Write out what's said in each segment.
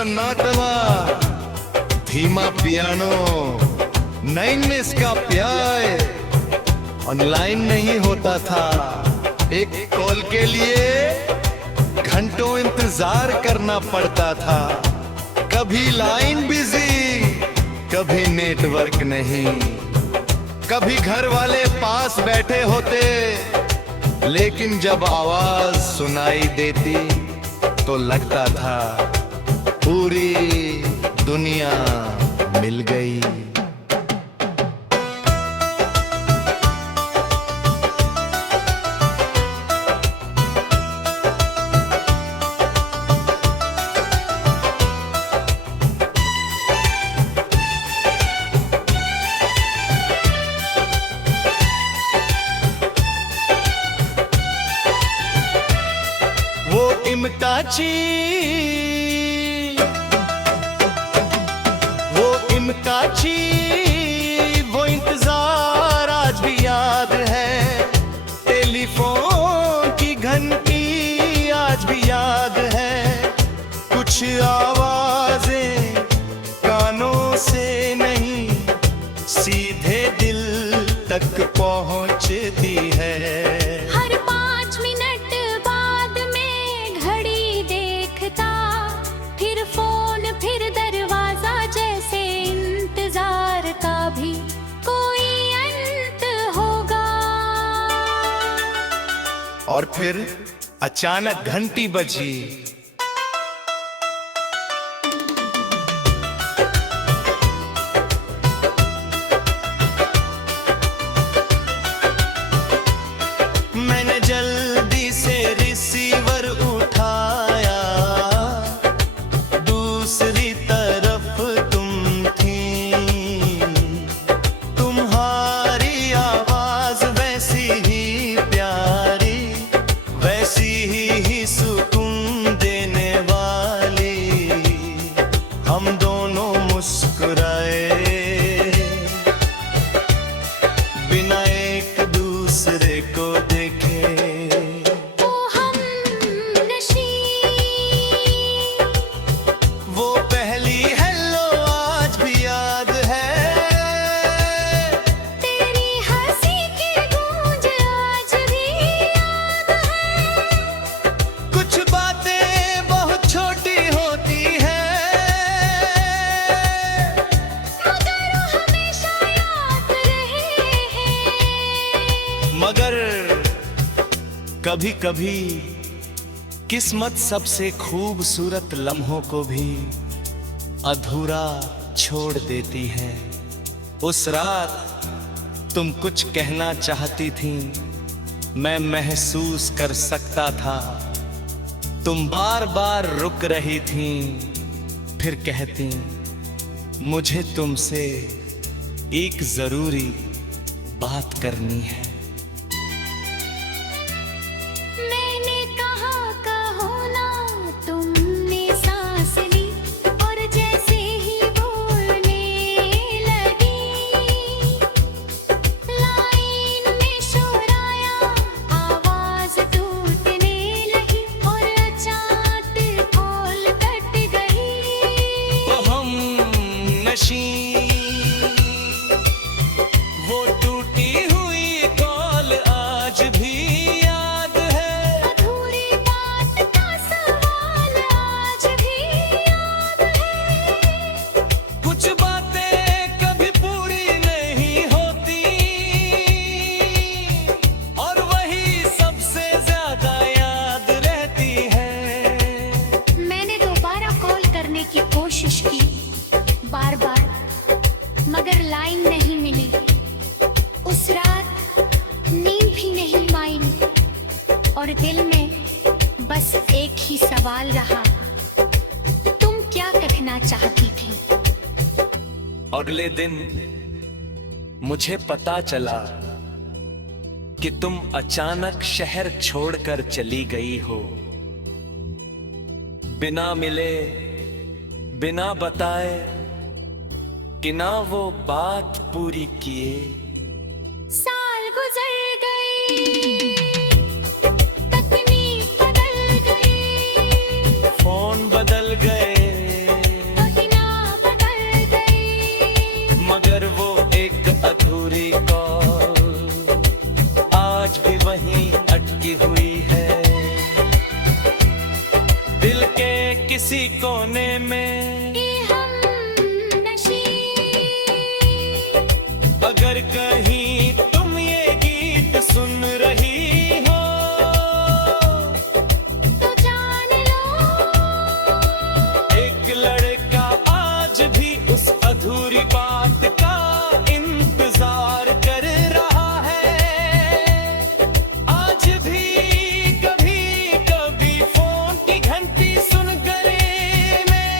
सन्नाटवा, धीमा पियानो, नैन में इसका प्यार, ऑनलाइन नहीं होता था। एक कॉल के लिए घंटों इंतजार करना पड़ता था। कभी लाइन बिजी, कभी नेटवर्क नहीं, कभी घर वाले पास बैठे होते, लेकिन जब आवाज सुनाई देती तो लगता था पूरी दुनिया मिल गई। इमकाची, वो इमकाची, वो इंतजार आज भी याद है। टेलीफोन की घंटी आज भी याद है। कुछ आवाजें कानों से नहीं, सीधे दिल तक पहुंचती है। और फिर अचानक घंटी बजी। मैंने जल्दी से रिसीवर उठाया, दूसरी तरफ तुम थी। तुम्हारी आवाज वैसी ही प्यारी, वैसी ही सुकून देने वाली। हम दोनों मुस्कुराए, बिना एक दूसरे को देखे। ओ हम नशी, वो पहली हेलो आज भी याद है। तेरी हंसी की गूंज आज भी याद है। कुछ बातें बहुत छोटी होती हैं, मगर हमेशा याद रहे हैं। मगर कभी कभी किस्मत सबसे खूबसूरत लम्हों को भी अधूरा छोड़ देती है। उस रात तुम कुछ कहना चाहती थी, मैं महसूस कर सकता था। तुम बार बार रुक रही थी, फिर कहती, मुझे तुमसे एक जरूरी बात करनी है। मैंने कहा कहो ना, तुमने सांस ली और जैसे ही बोलने लगी, लाइन में शोर आया, आवाज टूटने लगी और अचानक कॉल कट गई। तो हम नशी, वो टूटी हुई कॉल आज भी याद है। अधूरी बात का सवाल आज भी याद है। कुछ बातें कभी पूरी नहीं होती, और वही सबसे ज्यादा याद रहती है। मैंने दोबारा कॉल करने की कोशिश की, बार बार, मगर लाइन नहीं मिली। उस रात नींद भी नहीं आई और दिल में बस एक ही सवाल रहा, तुम क्या कहना चाहती थी? अगले दिन मुझे पता चला कि तुम अचानक शहर छोड़कर चली गई हो, बिना मिले, बिना बताए, कि ना वो बात पूरी किए। साल गुजर गए, तकनीक बदल गई, फोन बदल गए, कहीं तुम ये गीत सुन रही हो तो जान लो एक लड़का आज भी उस अधूरी बात का इंतजार कर रहा है। आज भी कभी कभी फोन की घंटी सुन गले में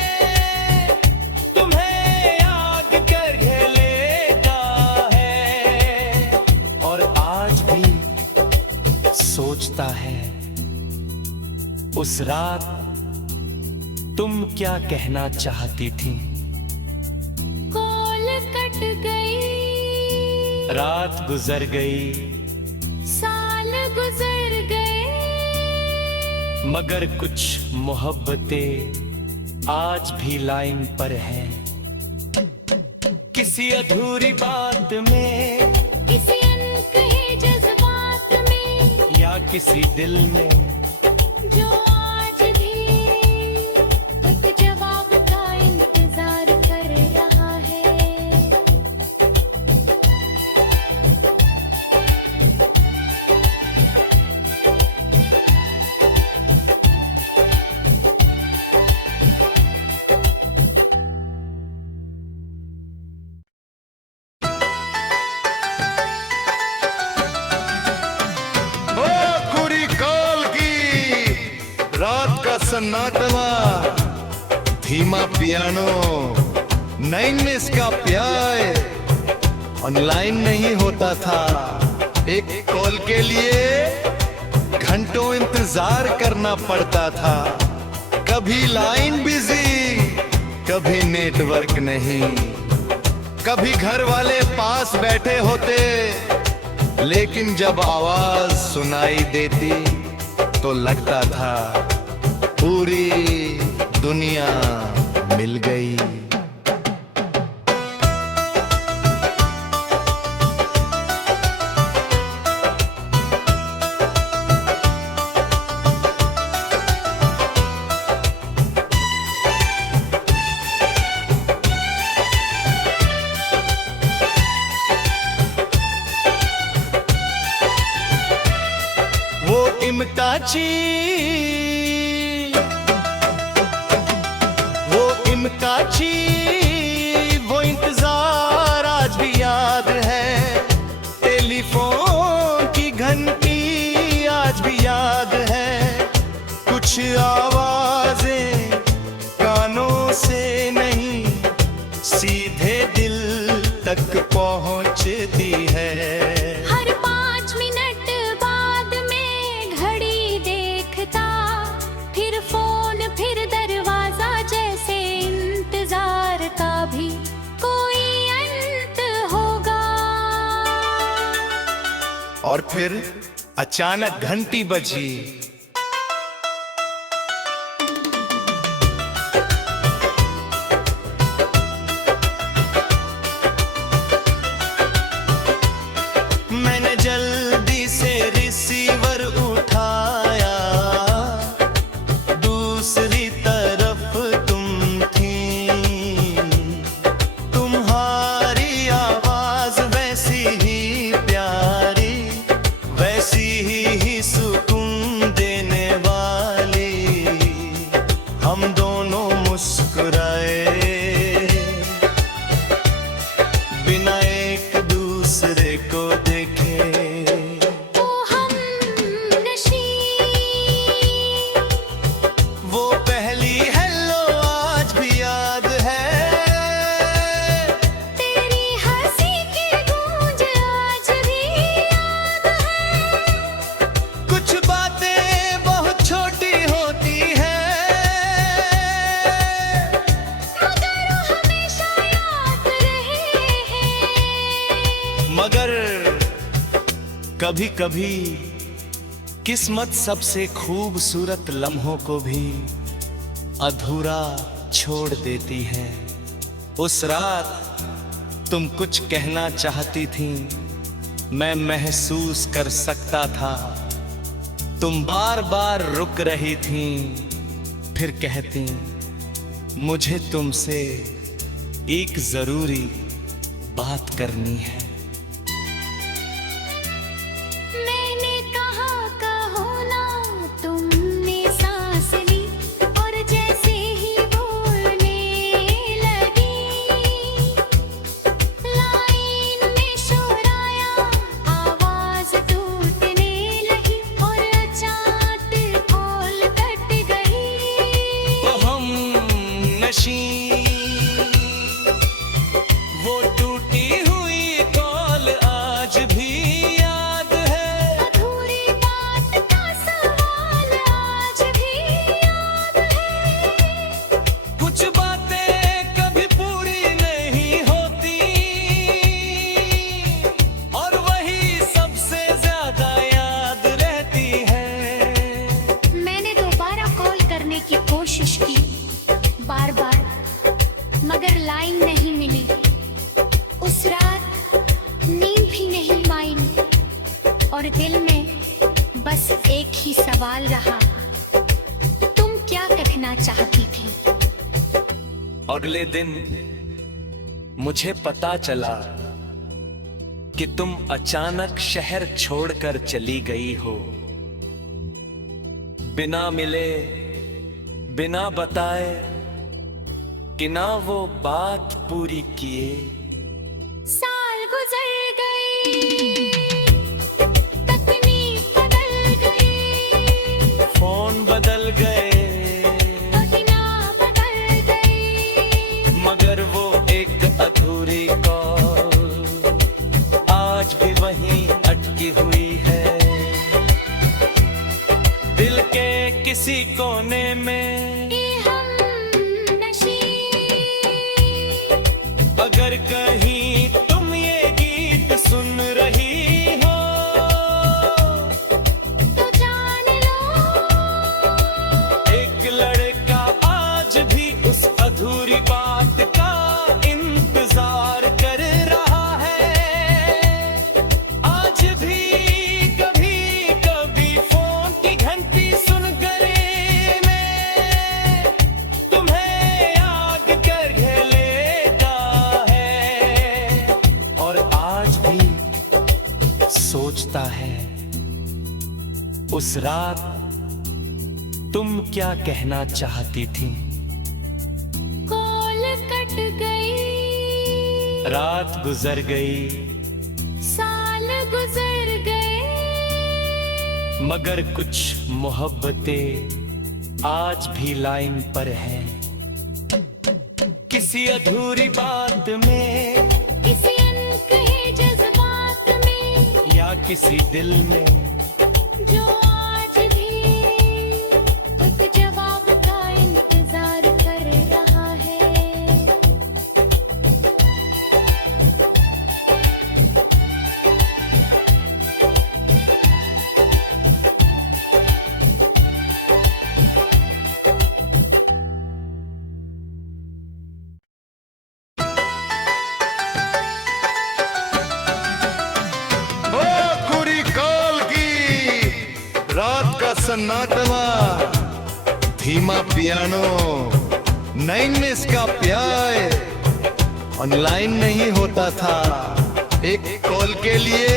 तुम्हें याद कर लेता है और आज भी सोचता है उस रात तुम क्या कहना चाहती थी। कॉल कट गई, रात गुजर गई, साल गुजर गए, मगर कुछ मोहब्बतें आज भी लाइन पर हैं। किसी अधूरी बात में, किसी अनकहे जज्बात में, या किसी दिल में जो आज भी एक जवाब का इंतजार कर रहा है। ओ कुरी काल की रात का सन्नाटवा, धीमा पियानो, नैन में इसका प्यार ऑनलाइन नहीं होता था। एक कॉल के लिए घंटों इंतजार करना पड़ता था। कभी लाइन बिजी, कभी नेटवर्क नहीं, कभी घर वाले पास बैठे होते, लेकिन जब आवाज सुनाई देती तो लगता था पूरी दुनिया मिल गई। वो इमटाची, वो इमटाची, वो इंतजार आज भी याद है। टेलीफोन की घंटी आज भी याद है। कुछ आवाजें कानों से नहीं, सीधे दिल तक पहुंचती है। हर 5 मिनट बाद में घड़ी देखता, फिर फोन, फिर दरवाजा, जैसे इंतजार का भी कोई अंत होगा। और फिर अचानक घंटी बजी। मैंने जल्दी से रिसीवर उठाया, दूसरी तरफ तुम थी। तुम्हारी आवाज वैसी ही प्यारी, वैसी ही सुकून देने वाली। हम दोनों मुस्कुराए बिना एक दूसरे को देखे। ओ हम नशी, वो पहली हेलो आज भी याद है। तेरी हंसी की गूंज आज भी याद है। कुछ बातें बहुत छोटी होती हैं, मगर वो हमेशा याद रहे हैं। मगर कभी कभी किस्मत सबसे खूबसूरत लम्हों को भी अधूरा छोड़ देती है। उस रात तुम कुछ कहना चाहती थी, मैं महसूस कर सकता था। तुम बार बार रुक रही थी, फिर कहती, मुझे तुमसे एक जरूरी बात करनी है। और दिल में बस एक ही सवाल रहा, तुम क्या कहना चाहती थी? अगले दिन मुझे पता चला कि तुम अचानक शहर छोड़कर चली गई हो, बिना मिले बिना बताए कि ना वो बात पूरी किए। साल गुजर गए, तकनीक बदल गई, फोन बदल गए, महीना बदल गई, मगर वो एक अधूरी कॉल आज भी वहीं अटकी हुई है, दिल के किसी कोने में। ये हम नशी, अगर कहीं तुम ये गीत सुन रही हो तो जान लो, एक लड़का आज भी उस अधूरी बात का इंतजार कर रहा है। आज भी कभी कभी फोन की घंटी सुनकर मैं तुम्हें याद कर लेता है, और आज भी सोचता है उस रात तुम क्या कहना चाहती थी। कॉल कट गई, रात गुजर गई, साल गुजर गए, मगर कुछ मोहब्बतें आज भी लाइन पर हैं। किसी अधूरी बात में किसी अनकहे जज्बात में, या किसी दिल में जो आज भी एक जवाब का इंतजार कर रहा है। ओ कुरी काल की रात का सन्नाटा, धीमा पियानो, नाइननेस का प्यार ऑनलाइन नहीं होता था। एक कॉल के लिए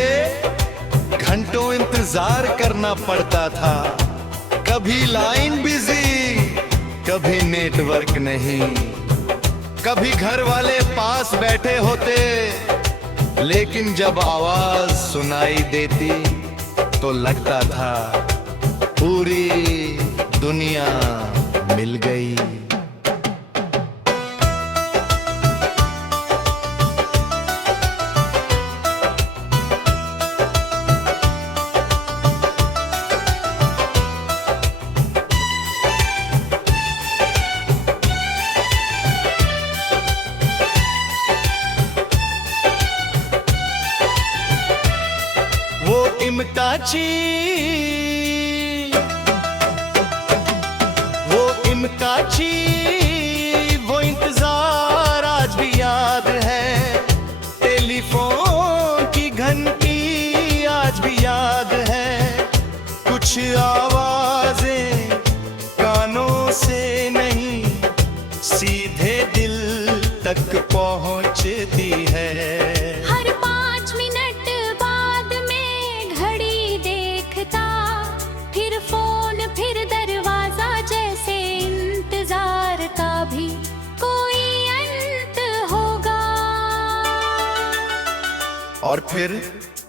घंटों इंतजार करना पड़ता था, कभी लाइन बिजी, कभी नेटवर्क नहीं, कभी घर वाले पास बैठे होते, लेकिन जब आवाज सुनाई देती तो लगता था पूरी दुनिया मिल गई। वो इमटाची, वो इमटाची, वो इंतजार आज भी याद है। टेलीफोन की घंटी आज भी याद है। कुछ आवाजें कानों से नहीं, सीधे दिल तक पहुंचती है। हर 5 मिनट बाद में घड़ी देखता, फिर फोन, फिर दरवाजा, जैसे इंतजार का भी कोई अंत होगा। और फिर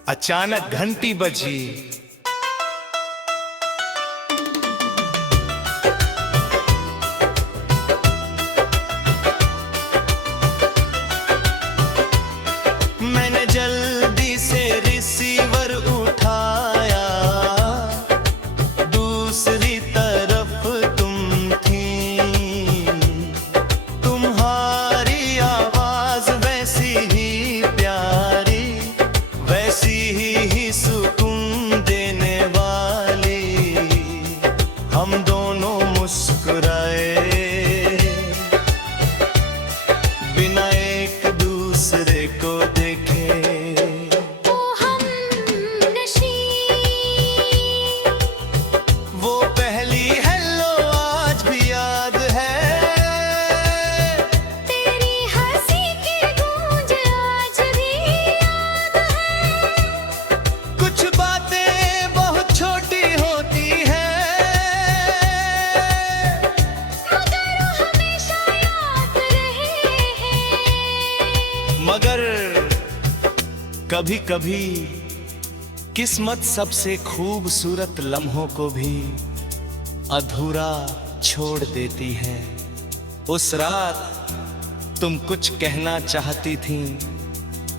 अचानक घंटी बजी। मैंने जल्दी से रिसीवर उठाया, दूसरी तरफ तुम थी। तुम्हारी आवाज वैसी ही प्यारी, वैसी ही सुकून देने वाली। हम दोनों मुस्कुराए, बिना एक दूसरे को देखे। ओ हम नशी, कभी कभी किस्मत सबसे खूबसूरत लम्हों को भी अधूरा छोड़ देती है। उस रात तुम कुछ कहना चाहती थी,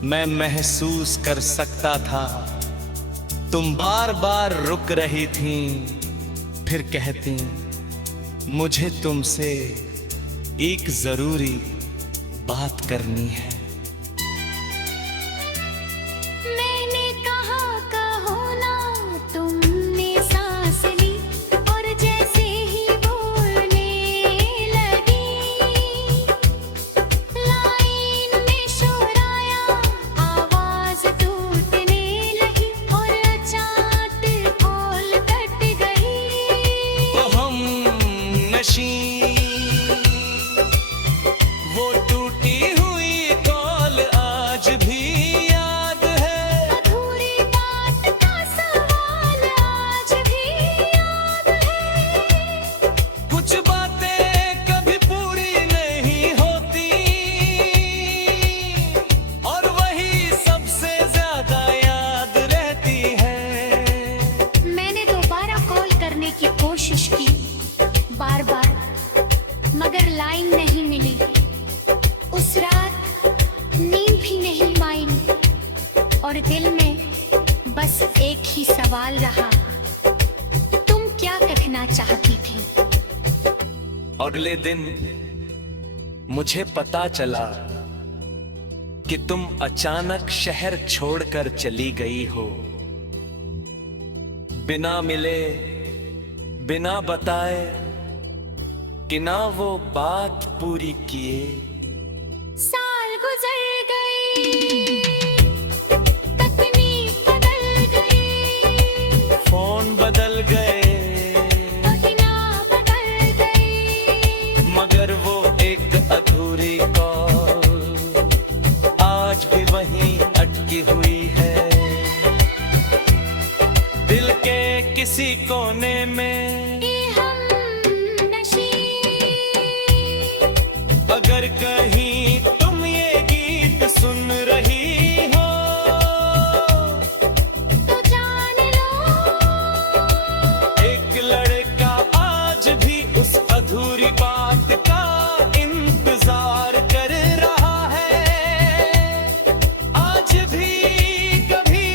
मैं महसूस कर सकता था। तुम बार बार रुक रही थी, फिर कहती मुझे तुमसे एक जरूरी बात करनी है। मैंने कहा कहो ना, तुमने सांस ली और जैसे ही बोलने लगी, लाइन में शोर आया, आवाज टूटने लगी और अचानक कॉल कट गई। तो हम नशी वो टूटी हुई कॉल आज भी याद है। अधूरी बात का सवाल आज भी याद है। कुछ बातें कभी पूरी नहीं होती और वही सबसे ज्यादा याद रहती है। मैंने दोबारा कॉल करने की कोशिश की, बार बार, मगर लाइन नहीं मिली। उस रात नींद भी नहीं आई और दिल में बस एक ही सवाल रहा, तुम क्या कहना चाहती थी? अगले दिन मुझे पता चला कि तुम अचानक शहर छोड़कर चली गई हो, बिना मिले, बिना बताए, कि ना वो बात पूरी किए। साल गुजर गई, तकनीक बदल गई, फोन बदल गए, महीना बदल गई, मगर वो एक अधूरी कॉल आज भी वहीं अटकी हुई है। दिल के किसी कोने में ये हम नशी। अगर कहीं तुम ये गीत सुन रही हो, तो जान लो, एक लड़का आज भी उस अधूरी बात का इंतजार कर रहा है। आज भी कभी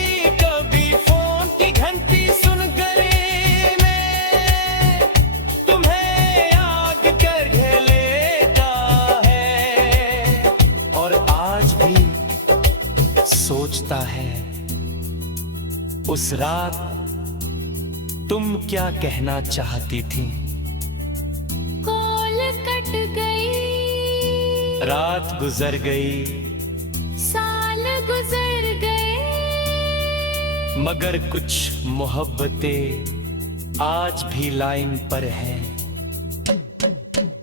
कभी फोन की घंटी सुनकर मैं तुम्हें याद कर लेता है और आज भी सोचता है उस रात तुम क्या कहना चाहती थी। कॉल कट गई, रात गुजर गई, साल गुजर गए, मगर कुछ मोहब्बतें आज भी लाइन पर हैं।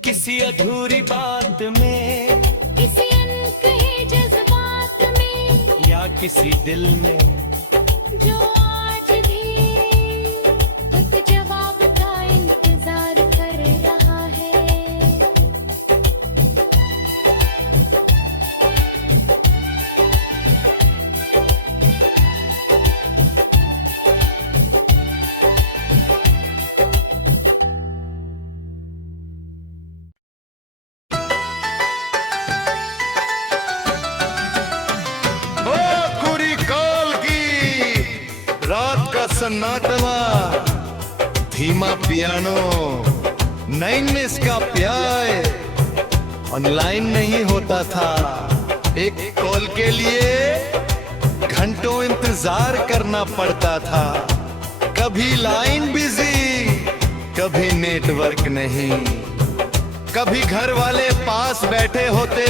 किसी अधूरी बात में किसी अनकहे जज्बात में, या किसी दिल में जो आज भी एक जवाब का इंतजार कर रहा है। ओ कुरी कॉल की रात का सन्नाटवा, धीमा पियानो, नाइननेस का प्यार ऑनलाइन नहीं होता था। एक कॉल के लिए घंटों इंतजार करना पड़ता था। कभी लाइन बिजी, कभी नेटवर्क नहीं, कभी घर वाले पास बैठे होते,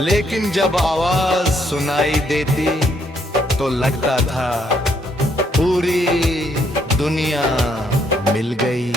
लेकिन जब आवाज सुनाई देती तो लगता था पूरी दुनिया मिल गई।